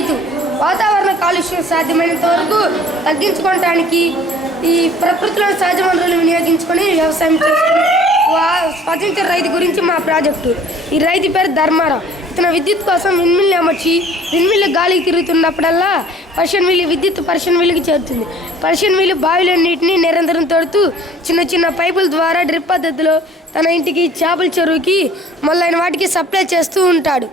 రైతు వాతావరణ కాలుష్యం సాధ్యమైనంత వరకు తగ్గించుకోవటానికి ఈ ప్రకృతిలోని సహజ వనరులను వినియోగించుకొని వ్యవసాయం చేసుకుని స్వతంత్ర రైతు గురించి మా ప్రాజెక్టు. ఈ రైతు పేరు ధర్మారావు. ఇతను విద్యుత్ కోసం విన్మిల్ని అమర్చి విన్మిల్లు గాలికి తిరుగుతున్నప్పుడల్లా పర్షియన్ వీల్ విద్యుత్ పర్షియన్ వీల్కి చేరుతుంది. పర్షియన్ వీల్ బావిలో నీటిని నిరంతరం తోడుతూ చిన్న చిన్న పైపుల ద్వారా డ్రిప్ పద్ధతిలో తన ఇంటికి, చేపల చెరువుకి మొదలైన వాటికి సప్లై చేస్తూ ఉంటాడు.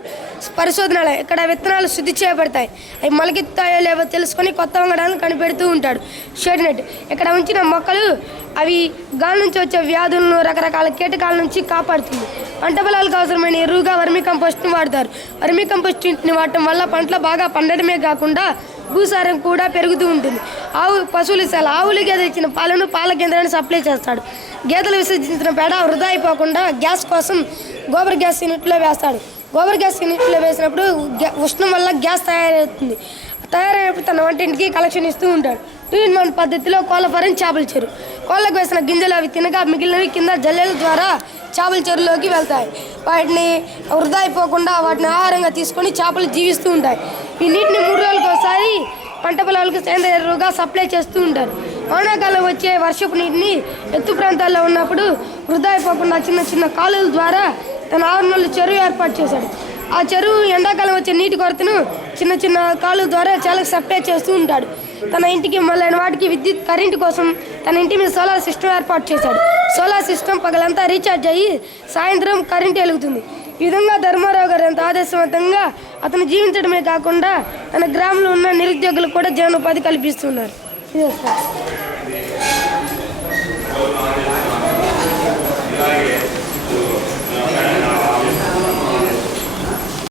పరిశోధనలు ఇక్కడ విత్తనాలు శుద్ధి చేయబడతాయి. అవి మొలకెత్తాయో లేవో తెలుసుకొని కొత్త వంగడాలను కనిపెడుతూ ఉంటాడు. షేడ్ నెట్ ఇక్కడ ఉంచిన మొక్కలు అవి గాలి నుంచి వచ్చే వ్యాధులను, రకరకాల కీటకాల నుంచి కాపాడుతుంది. పంట పొలాలకు అవసరమైన ఎరువుగా వర్మీ కంపోస్ట్ని వాడతారు. వర్మీ కంపోస్ట్ని వాడటం వల్ల పంటలు బాగా పండడమే కాకుండా భూసారం కూడా పెరుగుతూ ఉంటుంది. పశువుల శాల ఆవులకి తెచ్చిన పాలను పాల కేంద్రాన్ని సప్లై చేస్తాడు. గేదెలు విసర్జించిన పేడ వృధా అయిపోకుండా గ్యాస్ కోసం గోబర్ గ్యాస్ యూనిట్లో వేస్తాడు. గోబర్ గ్యాస్ యూనిట్లో వేసినప్పుడు ఉష్ణం వల్ల గ్యాస్ తయారైనప్పుడు తన వంటింటికి కలెక్షన్ ఇస్తూ ఉంటాడు. 2-in-1 పద్ధతిలో కోళ్ళ ఫారం, చేపల చెరువు. కోళ్ళకు వేసిన గింజలు అవి తినగా మిగిలినవి కింద జల్లెల ద్వారా చేపల చెరువులోకి వెళ్తాయి. వాటిని వృధా అయిపోకుండా వాటిని ఆహారంగా తీసుకొని చేపలు జీవిస్తూ ఉంటాయి. ఈ నీటిని 3 రోజులకు ఒకసారి పంట పొలాలకు సేంద్రియ ఎరువుగా సప్లై చేస్తూ ఉంటారు. వానాకాలం వచ్చే వర్షపు నీటిని ఎత్తు ప్రాంతాల్లో ఉన్నప్పుడు వృధా అయిపోకుండా చిన్న చిన్న కాలువల ద్వారా తన ఆవరణలో చెరువు ఏర్పాటు చేశాడు. ఆ చెరువు ఎండాకాలం వచ్చే నీటి కొరతను చిన్న చిన్న కాలువ ద్వారా చాలా సప్లై చేస్తూ ఉంటాడు. తన ఇంటికి మొదలైన వాటికి విద్యుత్ కరెంటు కోసం తన ఇంటి మీద సోలార్ సిస్టమ్ ఏర్పాటు చేశాడు. సోలార్ సిస్టమ్ పగలంతా రీఛార్జ్ అయ్యి సాయంత్రం కరెంటు వెలుగుతుంది. ఈ విధంగా ధర్మారావు గారు ఎంత ఆదర్శవంతంగా అతను జీవించడమే కాకుండా తన గ్రామంలో ఉన్న నిరుద్యోగులకు కూడా జీవనోపాధి కల్పిస్తున్నారు. ఇదే సార్.